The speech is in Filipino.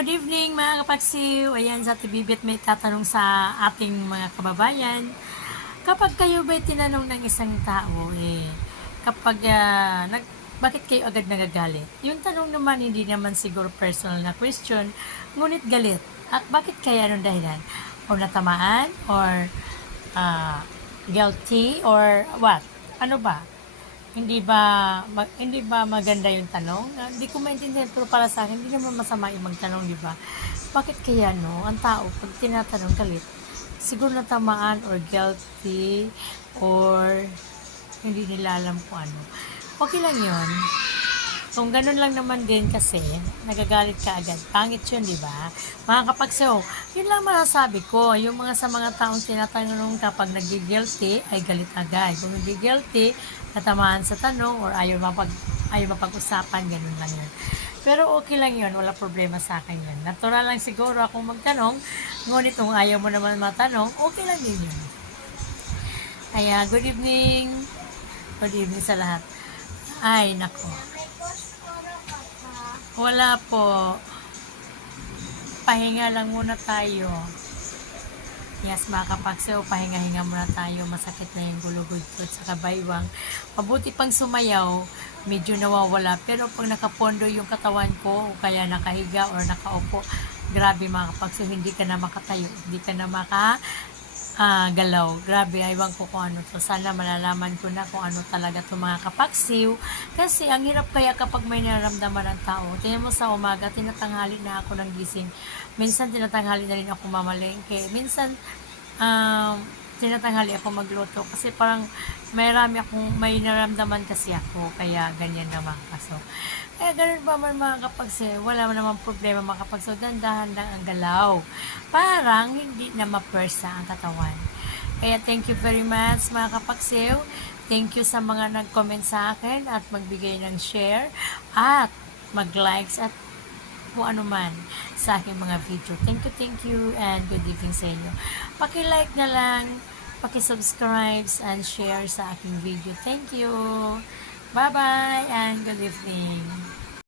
Good evening mga kapaksiw. Ayan, sa Tibibit may tatanong sa ating mga kababayan. Kapag kayo ba'y tinanong ng isang tao, kapag bakit kayo agad nagagalit? Yung tanong naman, hindi naman siguro personal na question, ngunit galit. At bakit kaya anong dahilan? O natamaan? Or guilty? Or what? Ano ba? Hindi ba maganda yung tanong? Hindi ko maintindihan, pero para sa akin hindi naman masama yung magtanong, di ba? Bakit kaya ang tao pag tinatanong galit, siguro natamaan or guilty or hindi nila alam kung ano. Okay lang yun. Kung ganun lang naman din kasi, nagagalit ka agad. Pangit yun, di ba? Mga kapagsaw, yun lang masasabi ko. Yung sa mga taong tinatanong kapag nag-guilty, ay galit agad. Kung nag-guilty, natamaan sa tanong or ayaw mapag-usapan, ganun lang yun. Pero okay lang yun, wala problema sa akin yun. Natural lang siguro akong magtanong, ngunit kung ayaw mo naman matanong, okay lang din yun. Kaya, good evening. Good evening sa lahat. Ay, nako. Wala po. Pahinga lang muna tayo. Yes, mga kapagsaw, pahinga-hinga muna tayo. Masakit na yung gulugod ko sa kabaywang. Mabuti pang sumayaw, medyo nawawala. Pero pag nakapondo yung katawan ko, o kaya nakahiga or nakaupo, grabe mga kapagsaw, hindi ka na makatayo, hindi ka na galaw. Grabe, aywan ko kung ano to. Sana malalaman ko na kung ano talaga to mga kapaksiw. Kasi ang hirap kaya kapag may nararamdaman ng tao. Tingnan mo sa umaga, tinatanghali na ako ng gising. Minsan tinatanghali na rin ako mamalengke. Minsan, tinatanghali ako magluto. Kasi parang may nararamdaman kasi ako. Kaya ganyan naman kaso. Ganun pa man mga kapagsaw, wala naman problema mga kapagsaw, dandahan lang ang galaw. Parang hindi na mapersa ang katawan. Kaya thank you very much mga kapagsaw. Thank you sa mga nag-comment sa akin at magbigay ng share at mag-likes at kung ano man sa aking mga video. Thank you and good evening sa inyo. Paki-like na lang, paki-subscribe and share sa aking video. Thank you. Bye-bye and good evening.